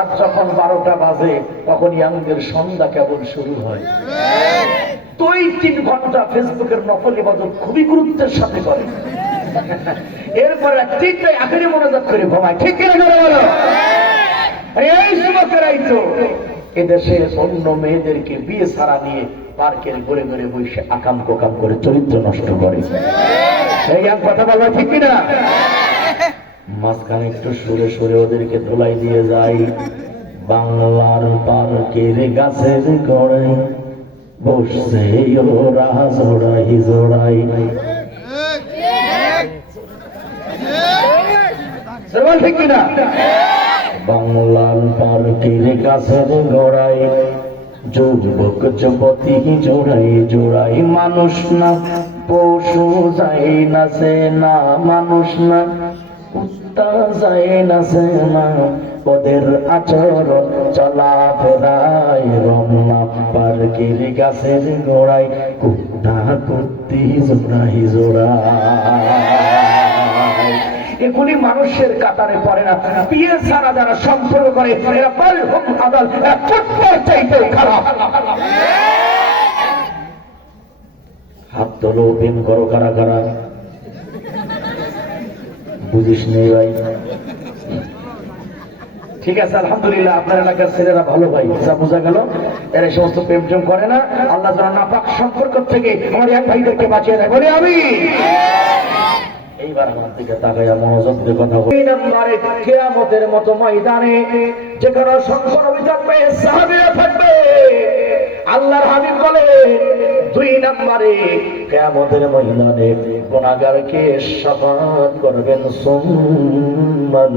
রাত যখন বারোটা বাজে, তখন ইয়াংদের সন্ধ্যা কেবল শুরু হয়। দুই তিন ঘণ্টা ফেসবুকের নকল ইবাদত খুবই গুরুত্বের সাথে করে। এরপরে করে ঠিক এই তো। এদেশে অন্য মেয়েদেরকে বিয়ে ছাড়া নিয়ে পার্কের ঘুরে ঘুরে বসে আকাম কোকাম করে চরিত্র নষ্ট করে। কথা বলা ঠিক কিনা? মাঝখানে একটু সুরে সুরে ওদেরকে ধুলাই দিয়ে যাই। বাংলার পার্কের গাছের গড়ে বসছে ওরা জোড়াই জোড়াই। বল ঠিক কিনা? বাংলার পার্কের গাছের গড়াই যুবক যুবতী জোড়াই জোড়াই। মানুষ না পশু যাই না সে না মানুষ না। ওদের আচরণ চলা ফেরাই রমনা। পার্কের গাছের কুত্তা কুত্তি জোড়াই এগুলি মানুষের কাতারে পড়ে না। বিয়ে ছাড়া যারা সম্পর্ক করে চাইতে খারাপ। হাত তোলো প্রেম করো কারা কারা। বুঝিস নেই ভাই? ঠিক আছে, আলহামদুলিল্লাহ, আপনার এলাকার ছেলেরা ভালো ভাই, যা বোঝা গেল। এরা সমস্ত প্রেম টেম করে না। আল্লাহ যেন নাপাক সম্পর্ক থেকে আমার এক ভাইদেরকে বাঁচিয়ে রাখে। বলে আমি এইবার আমার দিকে তাকাইয়া মনোযোগ ময়দানে যেখানে সংকট থাকবে সাহাবিরা থাকবে। আল্লাহর হাবিব বলে, দুই নম্বরে কেয়ামতের ময়দানে গুণাগারকে সাফাত করবেন সুম্মাল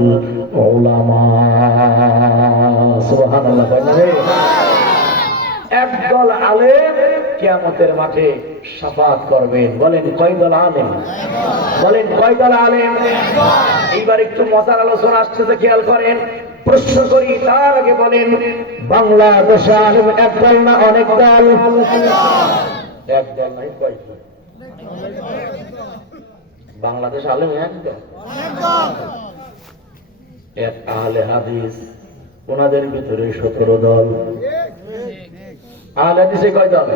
উলামা। সুবহানাল্লাহ একদল আলেম কিয়ামতের মাঠে সাফাত করবেন বলেন, কয় দল আলেম? বলেন, কয় দল আলেম? এইবার একটু মজার আলোচনা আসতেছে, খেয়াল করেন। প্রশ্ন করি, তার আগে বলেন বাংলাদেশ আলেম এক দল না অনেক দল? এক দল নাই বাংলাদেশ আলেম এক দল আহলে হাদিস, ওনাদের ভিতরে সতেরো দল। আহলে হাদিসে কয় দল?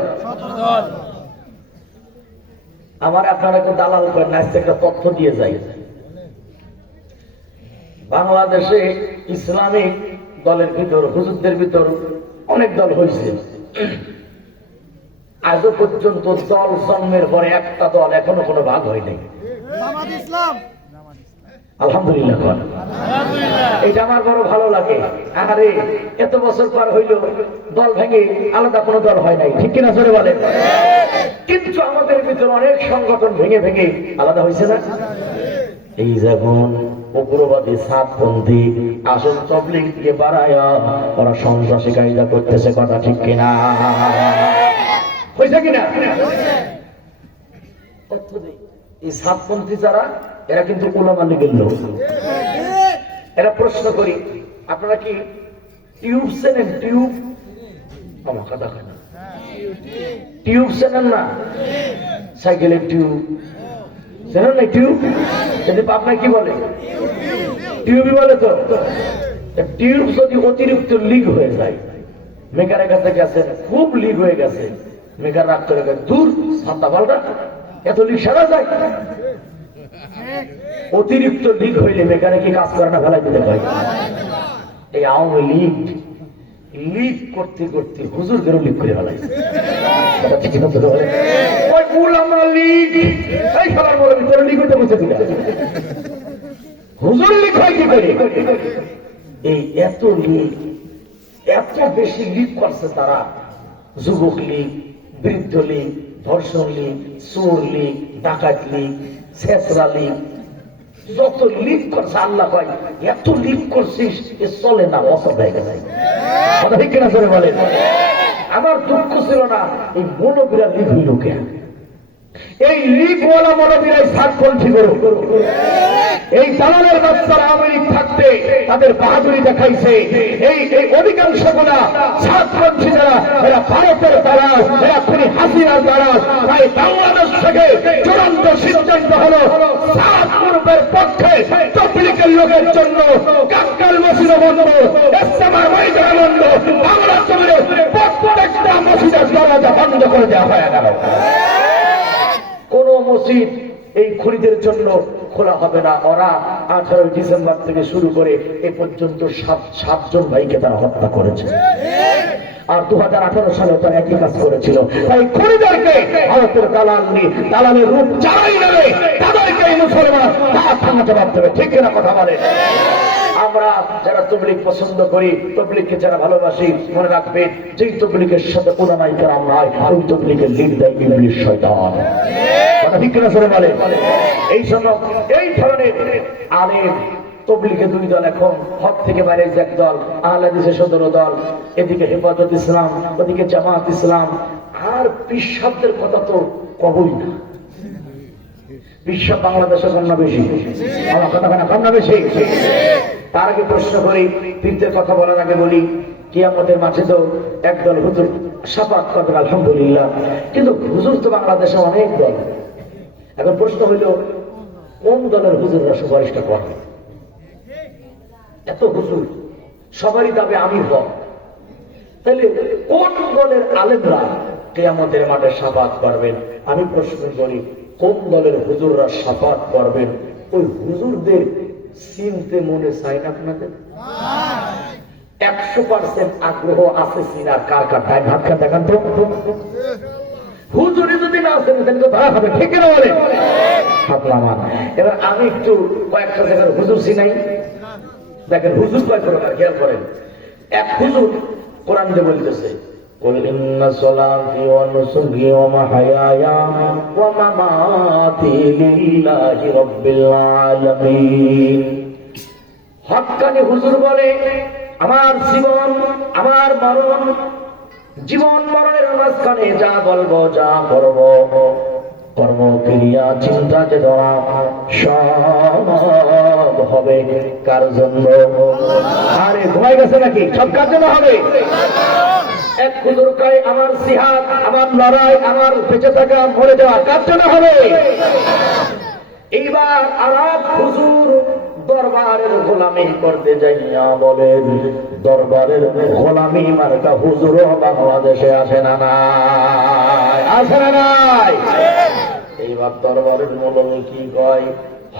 আমার আপনারা একটু দালাল করেন একটা তথ্য দিয়ে যাই। বাংলাদেশে ইসলামিক দলের ভিতর হুজুরদের ভিতর অনেক দল হয়েছে। আজও পর্যন্ত দল জন্মের পরে একটা দল এখনও কোনো ভাগ হয় ইসলাম। আলহামদুলিল্লাহ এটা আমার বড় ভালো লাগে। আরে এত বছর পর হইল দল ভেঙে আলাদা কোনো দল হয় নাই। ঠিক কিনা জোরে বলে কিন্তু আমাদের ভিতরে অনেক সংগঠন ভেঙে ভেঙে আলাদা হয়েছে না? এই যেমন উগ্রবাদী সাতপন্থী আসল তবলিগ দিয়ে বাড়ায়, ওরা সন্ত্রাসী কায়দা করতেছে, কথা ঠিক কিনা? হয়েছে কিনা? এই সাতপন্থী যারা, এরা কিন্তু উলামা লীগের লোক। এরা প্রশ্ন করি, আপনারা কি টিউব চেনেন? টিউব? আমার কথা টিউব চেনেন না? সাইকেলের টিউব। চেনেন না টিউব? যদি কি বলে? টিউবই বলে তো। টিউব যদি অতিরিক্ত লিক হয়ে যায় কাছে গেছে খুব লিক হয়ে গেছে মেকার করে দূর পাল্টা এত লিক সারা যায়? অতিরিক্ত লিক হইলে মেকারে কি কাজ করে না ফেলাই দিতে হয়? এই আওয়ামী লীগ লিক করতে করতে হুজুরদেরও লিক করে হয় এত তারা। যুবক লীগ, বৃদ্ধ লীগ, ধর্ষণ লীগ, চোর লীগ, ডাকাত লীগ লীগ। যত করছে, আল্লাহ ভাই এত করছিস চলে না হয়ে গেছে। আমার দুঃখ ছিল না, এই মনোবিরা লিক হইল কেন এই লিগওয়ালা মৌলবীরাই সাতপন্থী করো এই দালালের বাচ্চারা আওয়ামী থাকতে তাদের বাহাদুরি দেখাইছে। এই এই অধিকাংশগুলা সাতপন্থী যারা, এরা ভারতের দ্বারা এরা খুনি হাসিনার দ্বারা তাই বাংলাদেশ থেকে চূড়ান্ত সিদ্ধান্ত হলো সাত পূর্বের পক্ষে তবলিকের লোকের জন্য কাকাল মসজিদ বন্ধ, ইস্তেমার ময়দান বন্ধ বাংলা সমাজে প্রত্যেকটা মসজিদের দরজা বন্ধ করে দেওয়া হয়ে গেল। মসজিদ এই খুনিদের জন্য খোলা হবে না। ওরা আঠারোই ডিসেম্বর থেকে শুরু করে এ পর্যন্ত সাত সাতজন ভাইকে তারা হত্যা করেছে। আর দু হাজার আঠারো সালে তারা একই কাজ করেছিল। তাই খুনিদেরকে ভারতের দালালি দালালের রূপ যারাই নেবে তাদেরকে এই মুসলমান তারা থামাতে পারতে হবে ঠিক কিনা কথা বলে? আমরা যারা তবলিক পছন্দ করি তবলিককে যারা ভালোবাসি, মনে রাখবে যেই তবলিকের সাথে ওলামাই কেরাম নয় ওই তবলিকের লিড দেয় ইংলিশ শয়তান। কথা ঠিক কিনা শুনে বলে এই জন্য এই ধরনের দুই দল এখন হক থেকে বাইরে এক দল, আহলাদিসের দল, এদিকে হেফাজত ইসলাম, ওদিকে জামাত ইসলাম, আর কথা তো কবই না। বিশ্ব বেশি। আমার কথা বেশি? তার আগে প্রশ্ন করি পীরদের কথা বলার আগে বলি তো একদল হুজুর সাপাক করবেন, আলহামদুলিল্লাহ। কিন্তু হুজুর তো বাংলাদেশে অনেক দল। এখন প্রশ্ন হইল কোন দলের হুজুররা সুপারিশটা করে? এত হুজুর সবারই দাবে আমি হক তাহলে কোন দলের আলেমরা কেয়ামতের মাঠে সাফাত করবেন? আমি প্রশ্ন করি কোন দলের হুজুররা সাফাত করবেন? ওই হুজুরদের চিনতে মনে চাই না আপনাদের? একশো পার্সেন্ট আগ্রহ আছে চিনার। কার কার? টাইম হাত দেখান তো। হুজুরে যদি না আসেন তাহলে তো ধরা হবে ঠিক না বলে ভাবলাম আমার। এবার আমি একটু কয়েকটা জায়গার হুজুর চিনাই দেখেন হুজুর কয় প্রকার খেয়াল করেন এক হুজুর কোরআন দিয়ে বলতেছে قل إن صلاتي ونسكي ومحياي ومماتي لله رب العالمين হকানি হুজুর বলে আমার জীবন আমার মরণ জীবন মরণের মাঝখানে যা বলব, যা করব, কর্ম, ক্রিয়া, চিন্তা চেতনা সব হবে কার জন্য? আরে, ঘুমাই গেছে নাকি? সব কার জন্য হবে? এক হুজুর কয়, আমার সিহাত, আমার লড়াই, আমার বেঁচে থাকা, মরে যাওয়া কার জন্য হবে? এইবার আরাব হুজুর দরবারের গোলামি করতে যাইয়া বলেন, দরবারের গোলামি মার্কা হুজুর বাংলাদেশে আসে না আসে না এইবার দরবারের মূলমী কি কয়?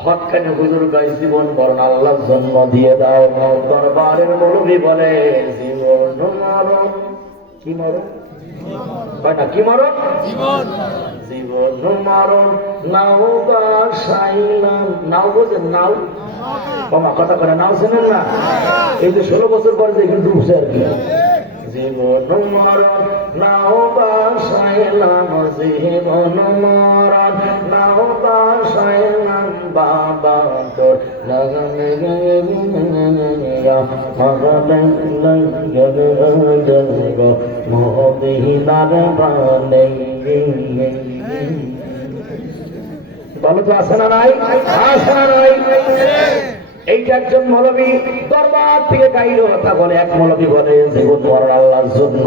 হকানি হুজুর গাই জীবন বরণ আল্লাহর জন্ম দিয়ে দাও। দরবারের মৌলবী বলে, জীবন মরণ কি মরণ কয় না, কি মরণ জীবন। মারণ নাও বাসাইলাম নাও বোঝেন নাও বাবা কথা করে নাও শোনেন না এই যে ষোলো বছর পরে যে কিন্তু ডুবছে আর কি জীবন মারণ নাও বাসাইলাম জীবন মারণ নাও বাসাইলাম বাবা তোর লাগানে মদিনার বানে বলো তো আসে না নাই? আসে না নাই? এইটা একজন মৌলবী দরবার থেকে গাইল কথা বলে। এক মৌলবী বলে, জীবন মরণ আল্লাহর জন্য।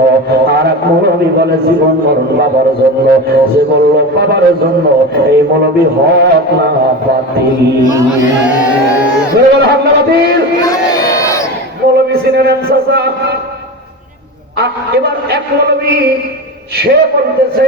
আর এক মৌলবী বলে, জীবন মরণ বাবার জন্য। যে বলল, বাবার জন্য? এই মৌলবী, হক না হক মৌলবী আর এবার এক মৌলবী সে বলতেছে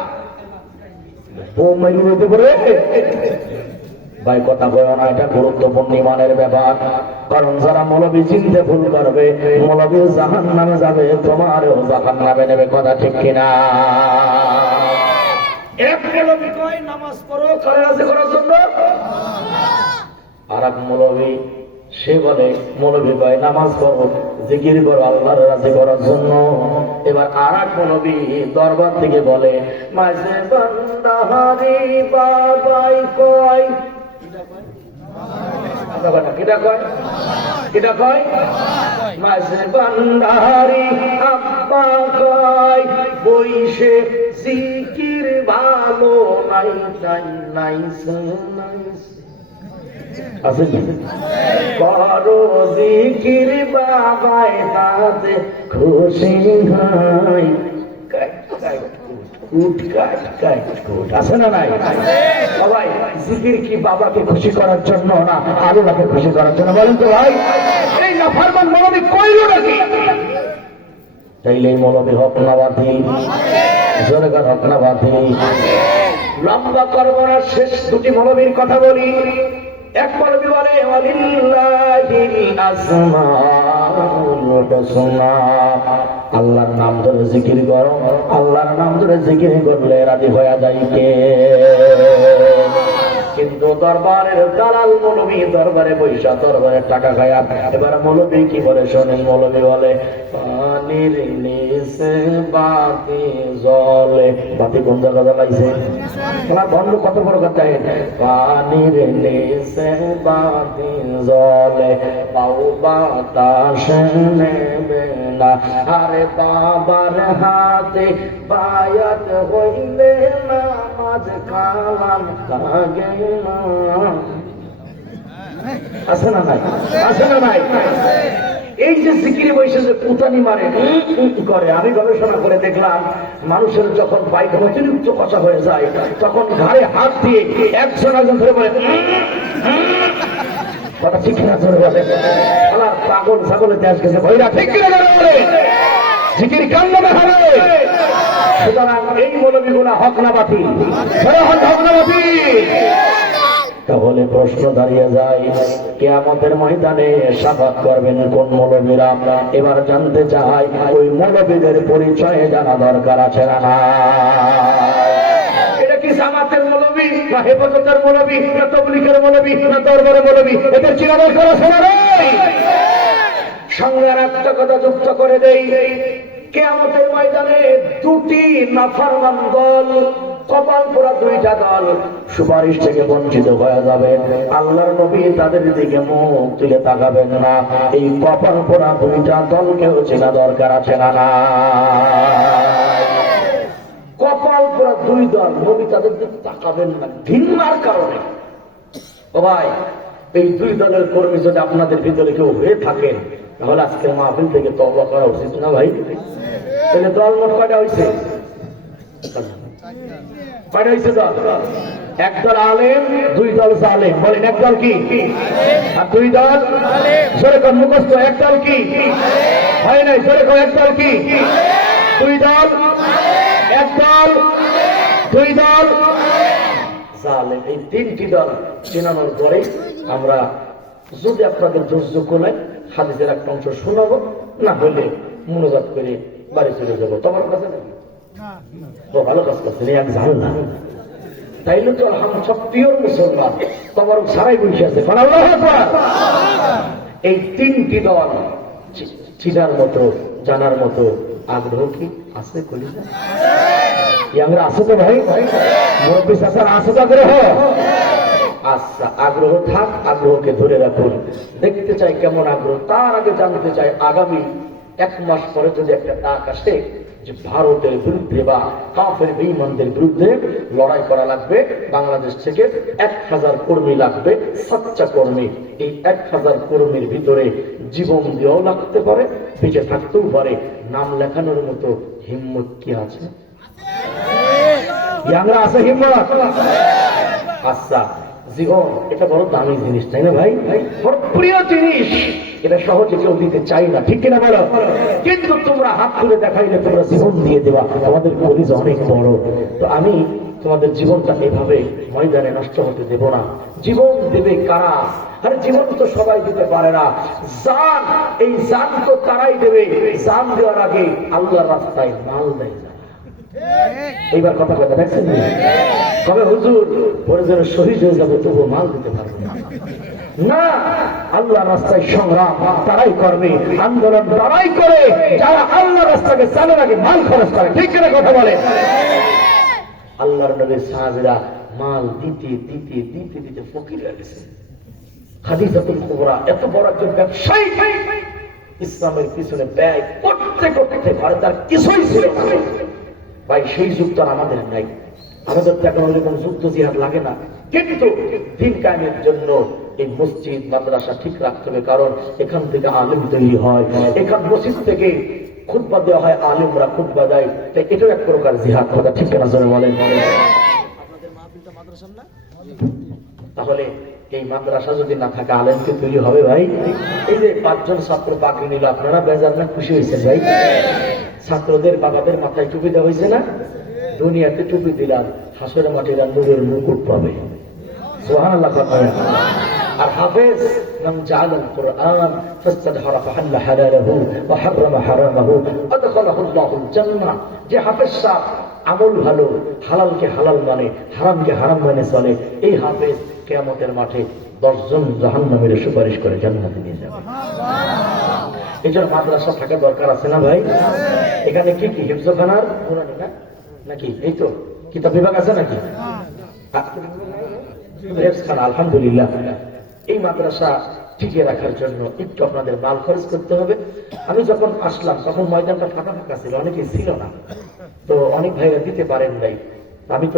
ও মাইলু হইতে পারে? ভাই, কথা কয় না, এটা গুরুত্বপূর্ণ ইমানের ব্যাপার। কারণ যারা মৌলবী চিনতে ভুল করবে, মৌলবী জাহান নামে যাবে, তোমারও জাহান নামে নেবে, কথা ঠিক কিনা? এক পড়ো কারে করার জন্য? আর এক সে বলে, মৌলবী কয়, নামাজ পড়ো, জিকির করো, আল্লাহর রাজি করার জন্য। এবার আর এক মৌলবী দরবার থেকে বলে মাঝে বাবাই কয় কিটা কয় কিটা কয় মাঝে আব্বা কয় বইসে জিকির ভালো নাই নাই নাইছে নাইছে বাবাকে খুশি করার জন্য না আল্লাহকে খুশি করার জন্য? বলেন তো ভাই, এই নাফারমান মৌলবী কইল নাকি? তাইলে এই মৌলবী হক না বাতিল। জোরে হক না বাতিল। লম্বা করব না, শেষ দুটি মৌলবীর কথা বলি। এক পর্বে বলে আল্লাহর নাম ধরে জিকির করো, আল্লাহর নাম ধরে জিকির করলে রাজি হয়ে যায় কে? কিন্তু দরবারের দালাল মৌলবী দরবারে পয়সা দরবারে টাকা খায় এবার মৌলবী কি বলে শোনেন? মৌলবী বলে পানির নিচে বাতি জলে বাতি কোন জায়গা জ্বালাইছে? তোমার বন্ধ কত বড় কথা পানির নিচে বাতি জলে পাও বাতাস নেবে না। আরে বাবার হাতে বায়াত হইলে আছে না আছে না এই যে বসে যে মারে করে। আমি গবেষণা করে দেখলাম, মানুষের যখন বাইক অতিরিক্ত কথা হয়ে যায়, তখন ঘাড়ে হাত দিয়ে একজন একজন ধরে বলে। কথা ঠিক না ধরে বলে। পাগল ছাগলের দেশ গেছে। ভৈরা ঠিক জিকির কান নামে হবে সুতরাং এই মৌলবীগুলা হক না বাতিল হক না বাতিল তাহলে প্রশ্ন দাঁড়িয়ে যায় কেয়ামতের ময়দানে সাফাত করবেন কোন মৌলবীরা? এবার জানতে চাই ওই মৌলবীদের পরিচয়ে জানা দরকার আছে না? এটা কি জামাতের মৌলবী না হেফাজতের মৌলবী না তবলিকের মৌলবী না দরবারের মৌলবী? এদের চিনা দরকার আছে না সঙ্গে আর একটা কথা যুক্ত করে দেই কেয়ামতের ময়দানে দুটি নাফারমান দল, কপাল পোড়া দুইটা দল সুপারিশ থেকে বঞ্চিত যাবে। আল্লাহর নবী তাদের দিকে মুখ তুলে তাকাবেন না। এই কপাল পোড়া দুইটা দরকার আছে না না। কপাল পোড়া দুই দল, নবী তাদের দিকে তাকাবেন না, ঘৃণার কারণে। ও ভাই, এই দুই দলের কর্মী যদি আপনাদের ভিতরে কেউ হয়ে থাকেন তাহলে আজকের মাহফিল থেকে তবা করা উচিত না ভাই? তাহলে দল মোট কয়টা হয়েছে কয়টা হয়েছে দল এক দল আলেম, দুই দল জালেম। বলেন, এক দল কি? আর দুই দল? জোরে কর, মুখস্থ, এক দল কি? হয় নাই, জোরে কর, এক দল কি? দুই দল? এক দল? দুই দল? জালেম, এই তিনটি দল চেনানোর পরে আমরা যদি আপনাদের ধৈর্য কোনায় হাদিসের একটা অংশ শোনাবো না হলে মনোজাত করে বাড়ি চলে যাব। তোমার কাছে ভালো কাজ করছেন এই আমি জানি না তাইলে তো সব পিওর মুসলমান। তোমার সারাই বসে আছে। এই তিনটি দল চিনার মতো জানার মতো আগ্রহ কি আছে কলিজা? আমরা আছে তো ভাই? মুরব্বী চাচার আছে তো আগ্রহ? আচ্ছা আগ্রহ থাক, আগ্রহকে ধরে রাখুন। দেখতে চাই কেমন আগ্রহ। তার আগে জানতে চাই আগামী এক মাস পরে যদি একটা ডাক আসে যে ভারতের বিরুদ্ধে বা কাফের বেঈমানদের বিরুদ্ধে লড়াই করা লাগবে, বাংলাদেশ থেকে এক হাজার কর্মী লাগবে সাচ্চা কর্মী। এই এক হাজার কর্মীর ভিতরে জীবন দিয়েও লাগতে পারে, বেঁচে থাকতেও পারে। নাম লেখানোর মতো হিম্মত কি আছে? আচ্ছা জীবন এটা বড় দামি জিনিস, তাই না ভাই? বড় প্রিয় জিনিস। এটা সহজে কেউ দিতে চাই না, ঠিক কিনা বলো? কিন্তু তোমরা হাত তুলে দেখাইলে তোমরা জীবন দিয়ে দেবা আমাদের অনেক বড়। তো আমি তোমাদের জীবনটা এভাবে ময়দানে নষ্ট হতে দেব না। জীবন দেবে কারা? আরে জীবন তো সবাই দিতে পারে না। জান, এই জান তো তারাই দেবে। জান দেওয়ার আগে আল্লাহ রাস্তায় মাল দেয় যারা। এইবার কথা কথা দেখছেন? তবে হুজুর পরে যেন শহীদ হয়ে যাবে তবু মাল দিতে পারবে না। আল্লাহ রাস্তায় সংগ্রাম তারাই করবে, আন্দোলন তারাই করে, যারা আল্লাহ রাস্তাকে চালে আগে মাল খরচ করে, ঠিক কিনা কথা বলে আল্লাহর নবীর সাহাবিরা মাল দিতে দিতে দিতে দিতে ফকির হয়ে গেছে খাদিজাতুল কুবরা, এত বড় একজন ব্যবসায়ী, ইসলামের পিছনে ব্যয় করতে করতে ঘরে তার কিছুই ছিল না ভাই সেই যুগ তো আর আমাদের নাই। আমাদের তো এখন ওরকম যুদ্ধ জিহাদ লাগে না। কিন্তু দিন কায়েমের জন্য এই মসজিদ মাদ্রাসা ঠিক রাখতে হবে কারণ এখান থেকে আলিম তৈরি হয়। এখান মসজিদ থেকে খুতবা দেওয়া হয় আলিমরা খুতবা দেয়। তাই এটাও এক প্রকার জিহাদ কথা ঠিক কেনা জন্য বলেন? তাহলে এই মাদ্রাসা যদি না থাকে আলেমকে তৈরি হবে ভাই? এই যে পাঁচজন ছাত্র পাকড়ি নিল আপনারা বেজার না খুশি হয়েছেন ভাই? ছাত্রদের বাবাদের মাথায় টুপি দেওয়া হয়েছে না দুনিয়াতে টুপি দিলাম হাসরে মাটিরা নূরের মুকুট পাবে সুবহানাল্লাহ কথা বলেন। আর হাফেজ من جعل القرآن فاستدهر فحل حلاله وحرم حرامه أدخله الله الجنة যে হাফেজ সাহ আমল ভালো হালালকে হালাল মানে হারামকে হারাম মানে চলে এই হাফেজ কেয়ামতের মাঠে দশজন জাহান্নামের সুপারিশ করে জান্নাতে নিয়ে যাবে এই জন্য মাদ্রাসা থাকা দরকার আছে না ভাই? এখানে কি কি, হিফজখানার? না নাকি? এই তো, কিতাব বিভাগ আছে নাকি? আলহামদুলিল্লাহ। এই মাদ্রাসা টিকিয়ে রাখার জন্য একটু আপনাদের মাল খরচ করতে হবে। আমি যখন আসলাম, তখন ময়দানটা ফাঁকা ফাঁকা ছিল অনেকে ছিল না। তো অনেক ভাইরা দিতে পারেন নাই। আমি তো